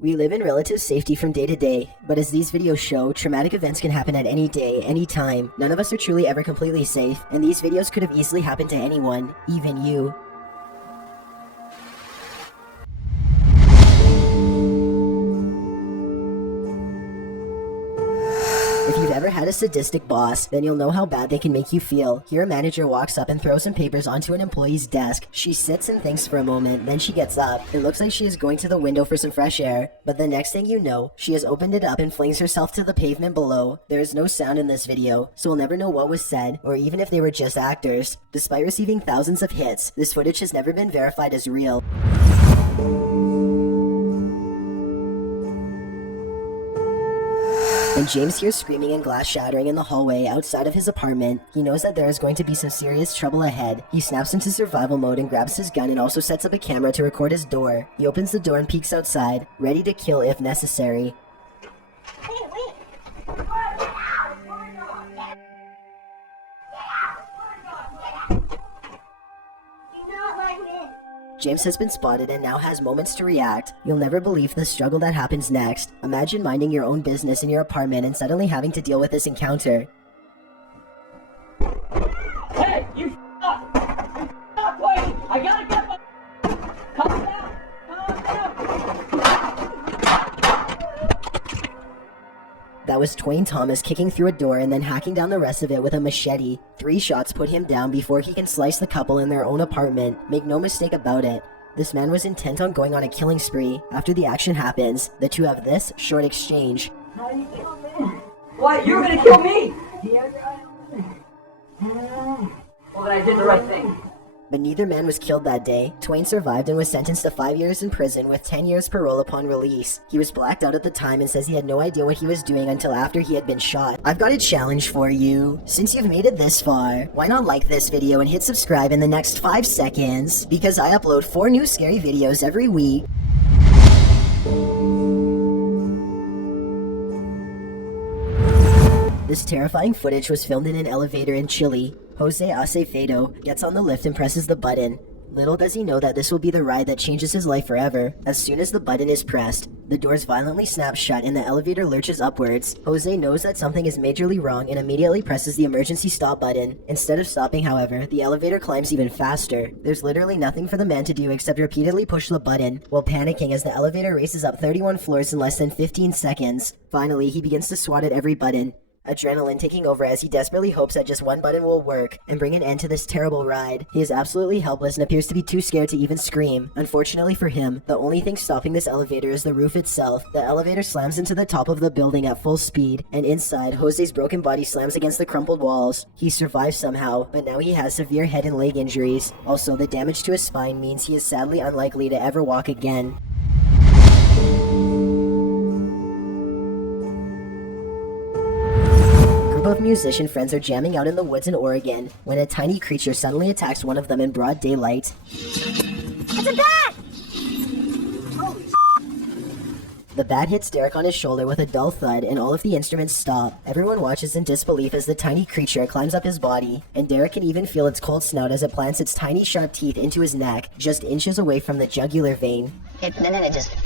We live in relative safety from day to day, but as these videos show, traumatic events can happen at any day, any time. None of us are truly ever completely safe, and these videos could have easily happened to anyone, even you. If you've ever had a sadistic boss, then you'll know how bad they can make you feel. Here a manager walks up and throws some papers onto an employee's desk. She sits and thinks for a moment, then she gets up. It looks like she is going to the window for some fresh air, but the next thing you know, she has opened it up and flings herself to the pavement below. There is no sound in this video, so we'll never know what was said, or even if they were just actors. Despite receiving thousands of hits, this footage has never been verified as real. When James hears screaming and glass shattering in the hallway outside of his apartment, he knows that there is going to be some serious trouble ahead. He snaps into survival mode and grabs his gun and also sets up a camera to record his door. He opens the door and peeks outside, ready to kill if necessary. James has been spotted and now has moments to react. You'll never believe the struggle that happens next. Imagine minding your own business in your apartment and suddenly having to deal with this encounter. Hey, you up! Stop waiting! I gotta get my... Calm down! Calm down! That was Twain Thomas kicking through a door and then hacking down the rest of it with a machete. 3 shots put him down before he can slice the couple in their own apartment. Make no mistake about it. This man was intent on going on a killing spree. After the action happens, the two have this short exchange. How do you kill me? What? You were gonna kill me? Well, then I did the right thing. But neither man was killed that day. Twain survived and was sentenced to 5 years in prison with 10 years parole upon release. He was blacked out at the time and says he had no idea what he was doing until after he had been shot. I've got a challenge for you. Since you've made it this far, why not like this video and hit subscribe in the next 5 seconds? Because I upload 4 new scary videos every week. This terrifying footage was filmed in an elevator in Chile. Jose Acevedo gets on the lift and presses the button. Little does he know that this will be the ride that changes his life forever. As soon as the button is pressed, the doors violently snap shut and the elevator lurches upwards. Jose knows that something is majorly wrong and immediately presses the emergency stop button. Instead of stopping, however, the elevator climbs even faster. There's literally nothing for the man to do except repeatedly push the button, while panicking as the elevator races up 31 floors in less than 15 seconds. Finally, he begins to swat at every button. Adrenaline taking over as he desperately hopes that just one button will work and bring an end to this terrible ride. He is absolutely helpless and appears to be too scared to even scream. Unfortunately for him, the only thing stopping this elevator is the roof itself. The elevator slams into the top of the building at full speed, and inside, Jose's broken body slams against the crumpled walls. He survives somehow, but now he has severe head and leg injuries. Also, the damage to his spine means he is sadly unlikely to ever walk again. Of musician friends are jamming out in the woods in Oregon when a tiny creature suddenly attacks one of them in broad daylight. It's a bat! Holy The bat hits Derek on his shoulder with a dull thud and all of the instruments stop. Everyone watches in disbelief as the tiny creature climbs up his body, and Derek can even feel its cold snout as it plants its tiny sharp teeth into his neck, just inches away from the jugular vein. And then it just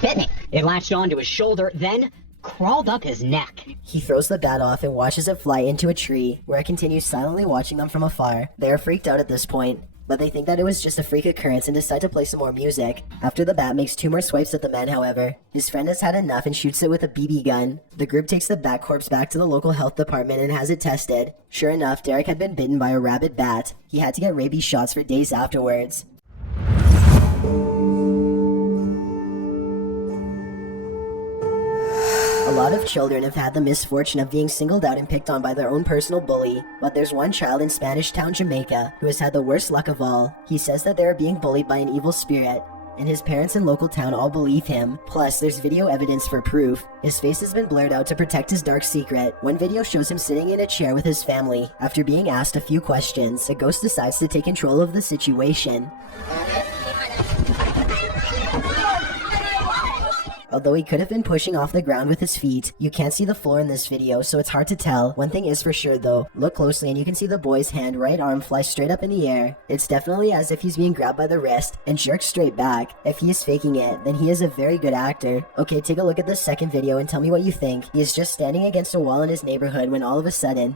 bit me. It latched onto his shoulder, then crawled up his neck. He throws the bat off and watches it fly into a tree, where it continues silently watching them from afar. They are freaked out at this point, but they think that it was just a freak occurrence and decide to play some more music. After the bat makes 2 more swipes at the man, however, his friend has had enough and shoots it with a BB gun. The group takes the bat corpse back to the local health department and has it tested. Sure enough, Derek had been bitten by a rabid bat. He had to get rabies shots for days afterwards. A lot of children have had the misfortune of being singled out and picked on by their own personal bully, but there's one child in Spanish Town, Jamaica, who has had the worst luck of all. He says that they are being bullied by an evil spirit, and his parents and local town all believe him. Plus, there's video evidence for proof. His face has been blurred out to protect his dark secret. One video shows him sitting in a chair with his family. After being asked a few questions, the ghost decides to take control of the situation. Although he could have been pushing off the ground with his feet, you can't see the floor in this video, so it's hard to tell. One thing is for sure though, look closely and you can see the boy's hand right arm fly straight up in the air. It's definitely as if he's being grabbed by the wrist and jerked straight back. If he is faking it, then he is a very good actor. Okay, take a look at the second video and tell me what you think. He is just standing against a wall in his neighborhood when all of a sudden...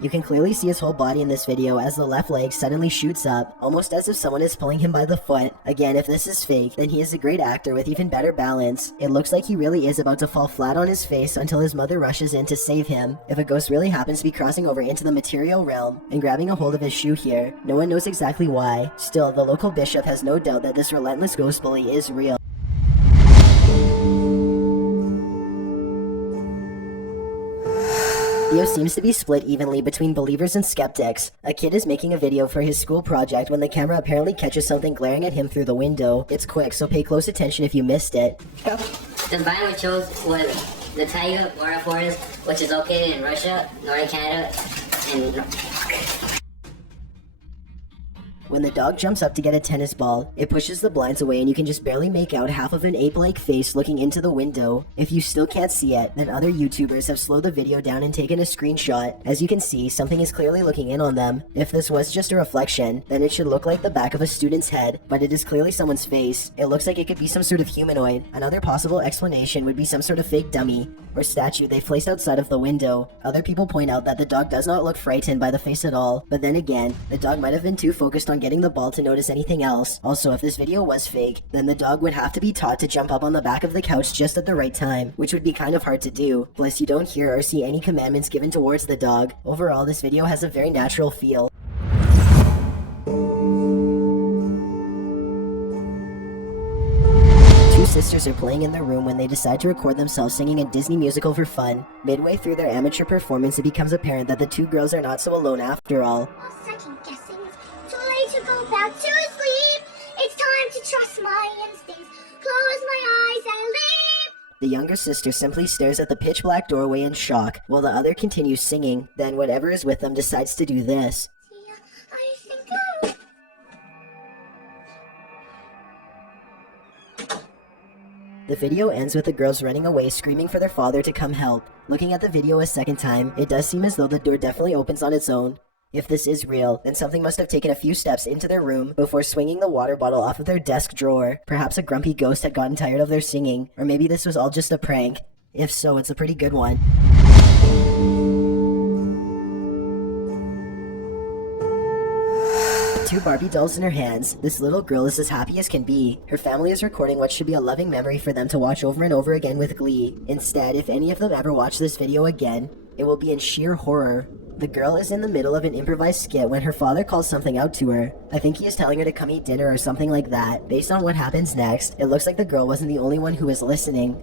You can clearly see his whole body in this video as the left leg suddenly shoots up, almost as if someone is pulling him by the foot. Again, if this is fake, then he is a great actor with even better balance. It looks like he really is about to fall flat on his face until his mother rushes in to save him. If a ghost really happens to be crossing over into the material realm and grabbing a hold of his shoe here, no one knows exactly why. Still, the local bishop has no doubt that this relentless ghost bully is real. Video seems to be split evenly between believers and skeptics. A kid is making a video for his school project when the camera apparently catches something glaring at him through the window. It's quick, so pay close attention if you missed it. The biome we chose was the taiga forest, which is located in Russia, northern Canada, and... When the dog jumps up to get a tennis ball, it pushes the blinds away and you can just barely make out half of an ape-like face looking into the window. If you still can't see it, then other YouTubers have slowed the video down and taken a screenshot. As you can see, something is clearly looking in on them. If this was just a reflection, then it should look like the back of a student's head, but it is clearly someone's face. It looks like it could be some sort of humanoid. Another possible explanation would be some sort of fake dummy or statue they've placed outside of the window. Other people point out that the dog does not look frightened by the face at all, but then again, the dog might have been too focused on getting the ball to notice anything else. Also, if this video was fake, then the dog would have to be taught to jump up on the back of the couch just at the right time, which would be kind of hard to do. Plus, you don't hear or see any commandments given towards the dog. Overall, this video has a very natural feel. Two sisters are playing in their room when they decide to record themselves singing a Disney musical for fun. Midway through their amateur performance, it becomes apparent that the two girls are not so alone after all. Second guessing. Too late to go back to sleep. It's time to trust my instincts. Close my eyes and leave. The younger sister simply stares at the pitch black doorway in shock, while the other continues singing. Then whatever is with them decides to do this. Yeah, I think The video ends with the girls running away screaming for their father to come help. Looking at the video a second time, it does seem as though the door definitely opens on its own. If this is real, then something must have taken a few steps into their room before swinging the water bottle off of their desk drawer. Perhaps a grumpy ghost had gotten tired of their singing, or maybe this was all just a prank. If so, it's a pretty good one. Two Barbie dolls in her hands, this little girl is as happy as can be. Her family is recording what should be a loving memory for them to watch over and over again with glee. Instead, if any of them ever watch this video again, it will be in sheer horror. The girl is in the middle of an improvised skit when her father calls something out to her. I think he is telling her to come eat dinner or something like that. Based on what happens next, it looks like the girl wasn't the only one who was listening.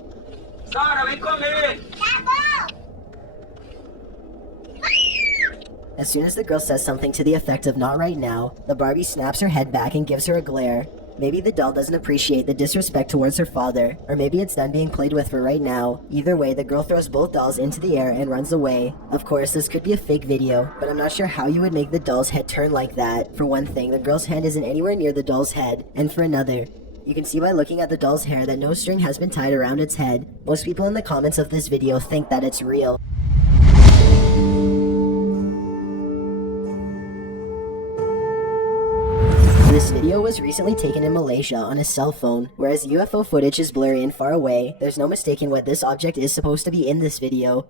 Sara, vem comer! As soon as the girl says something to the effect of "not right now," the Barbie snaps her head back and gives her a glare. Maybe the doll doesn't appreciate the disrespect towards her father, or maybe it's done being played with for right now. Either way, the girl throws both dolls into the air and runs away. Of course, this could be a fake video, but I'm not sure how you would make the doll's head turn like that. For one thing, the girl's hand isn't anywhere near the doll's head, and for another, you can see by looking at the doll's hair that no string has been tied around its head. Most people in the comments of this video think that it's real. This video was recently taken in Malaysia on a cell phone. Whereas UFO footage is blurry and far away, there's no mistaking what this object is supposed to be in this video.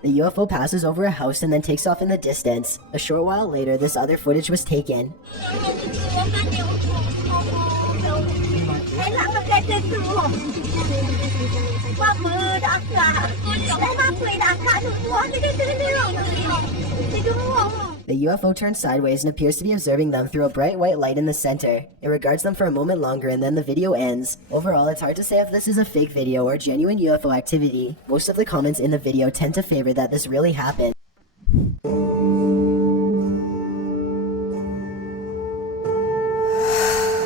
The UFO passes over a house and then takes off in the distance. A short while later, this other footage was taken. The UFO turns sideways and appears to be observing them through a bright white light in the center. It regards them for a moment longer and then the video ends. Overall, it's hard to say if this is a fake video or genuine UFO activity. Most of the comments in the video tend to favor that this really happened.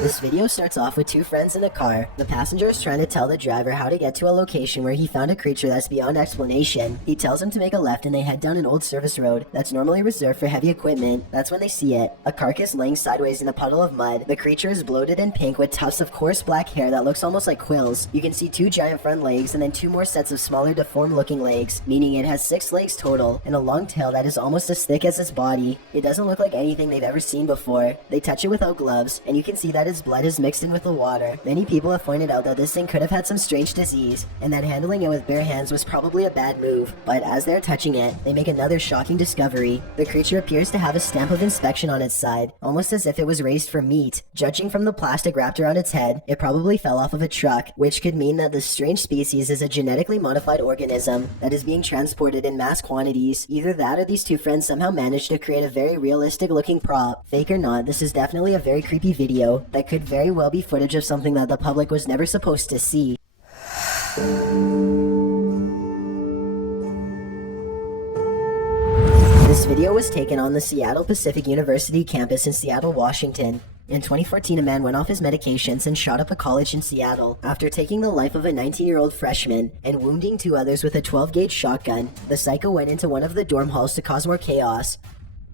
This video starts off with two friends in a car. The passenger is trying to tell the driver how to get to a location where he found a creature that's beyond explanation. He tells him to make a left and they head down an old service road that's normally reserved for heavy equipment. That's when they see it. A carcass laying sideways in a puddle of mud. The creature is bloated and pink with tufts of coarse black hair that looks almost like quills. You can see two giant front legs and then two more sets of smaller deformed looking legs, meaning it has 6 legs total and a long tail that is almost as thick as its body. It doesn't look like anything they've ever seen before. They touch it without gloves and you can see that its blood is mixed in with the water. Many people have pointed out that this thing could have had some strange disease, and that handling it with bare hands was probably a bad move. But as they're touching it, they make another shocking discovery. The creature appears to have a stamp of inspection on its side, almost as if it was raised for meat. Judging from the plastic wrapped around its head, it probably fell off of a truck, which could mean that this strange species is a genetically modified organism that is being transported in mass quantities. Either that or these two friends somehow managed to create a very realistic looking prop. Fake or not, this is definitely a very creepy video that could very well be footage of something that the public was never supposed to see. This video was taken on the Seattle Pacific University campus in Seattle, Washington. In 2014, a man went off his medications and shot up a college in Seattle after taking the life of a 19-year-old freshman and wounding 2 others with a 12-gauge shotgun. The psycho went into one of the dorm halls to cause more chaos.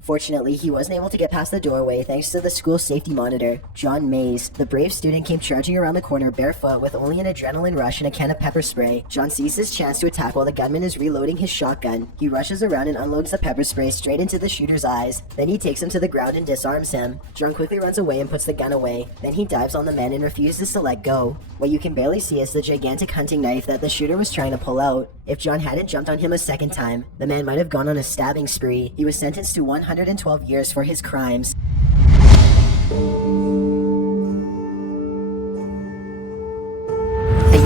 Fortunately, he wasn't able to get past the doorway thanks to the school safety monitor, John Mays. The brave student came charging around the corner barefoot with only an adrenaline rush and a can of pepper spray. John sees his chance to attack while the gunman is reloading his shotgun. He rushes around and unloads the pepper spray straight into the shooter's eyes. Then he takes him to the ground and disarms him. John quickly runs away and puts the gun away. Then he dives on the man and refuses to let go. What you can barely see is the gigantic hunting knife that the shooter was trying to pull out. If John hadn't jumped on him a second time, the man might have gone on a stabbing spree. He was sentenced to 112 years for his crimes.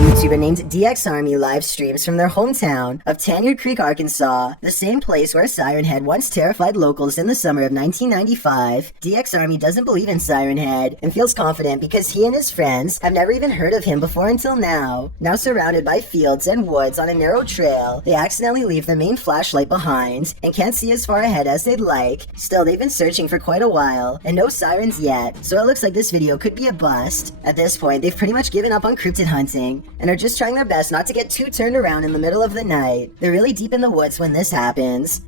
YouTuber named DX Army live streams from their hometown of Tanyard Creek, Arkansas, the same place where Siren Head once terrified locals in the summer of 1995. DX Army doesn't believe in Siren Head and feels confident because he and his friends have never even heard of him before until now. Now surrounded by fields and woods on a narrow trail, they accidentally leave their main flashlight behind and can't see as far ahead as they'd like. Still, they've been searching for quite a while and no sirens yet, so it looks like this video could be a bust. At this point, they've pretty much given up on cryptid hunting and are just trying their best not to get too turned around in the middle of the night. They're really deep in the woods when this happens.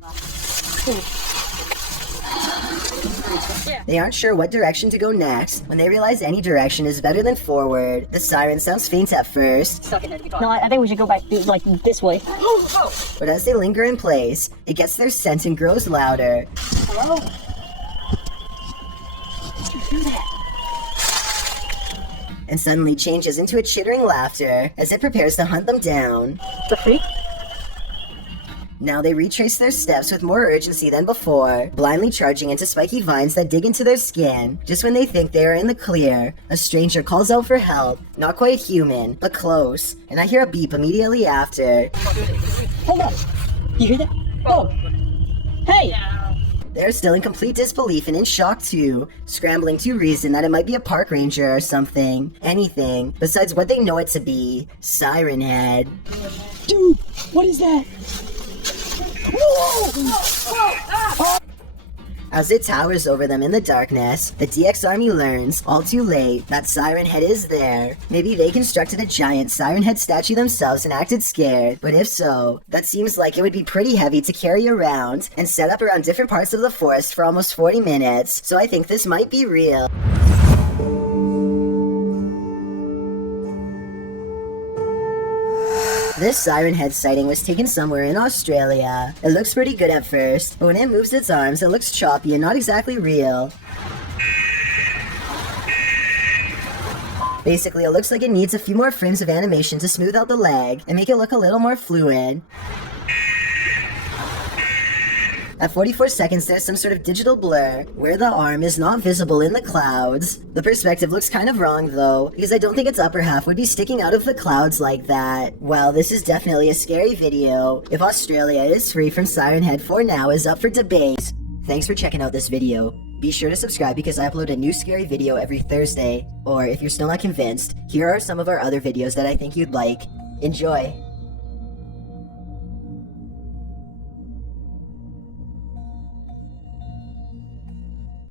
They aren't sure what direction to go next when they realize any direction is better than forward. The siren sounds faint at first. No, I think we should go back like this way. But as they linger in place, it gets their scent and grows louder. Hello? And suddenly changes into a chittering laughter as it prepares to hunt them down. The freak? Now they retrace their steps with more urgency than before, blindly charging into spiky vines that dig into their skin. Just when they think they are in the clear, a stranger calls out for help. Not quite human, but close. And I hear a beep immediately after. Hold on. You hear that? Oh. Hey! They're still in complete disbelief and in shock too, scrambling to reason that it might be a park ranger or something. Anything besides what they know it to be. Siren Head. Dude, what is that? Whoa! As it towers over them in the darkness, the DX Army learns, all too late, that Siren Head is there. Maybe they constructed a giant Siren Head statue themselves and acted scared, but if so, that seems like it would be pretty heavy to carry around and set up around different parts of the forest for almost 40 minutes, so I think this might be real. This Siren Head sighting was taken somewhere in Australia. It looks pretty good at first, but when it moves its arms, it looks choppy and not exactly real. Basically, it looks like it needs a few more frames of animation to smooth out the leg and make it look a little more fluid. At 44 seconds, there's some sort of digital blur where the arm is not visible in the clouds. The perspective looks kind of wrong though, because I don't think its upper half would be sticking out of the clouds like that. Well, this is definitely a scary video. If Australia is free from Siren Head for now is up for debate. Thanks for checking out this video. Be sure to subscribe because I upload a new scary video every Thursday. Or if you're still not convinced, here are some of our other videos that I think you'd like. Enjoy!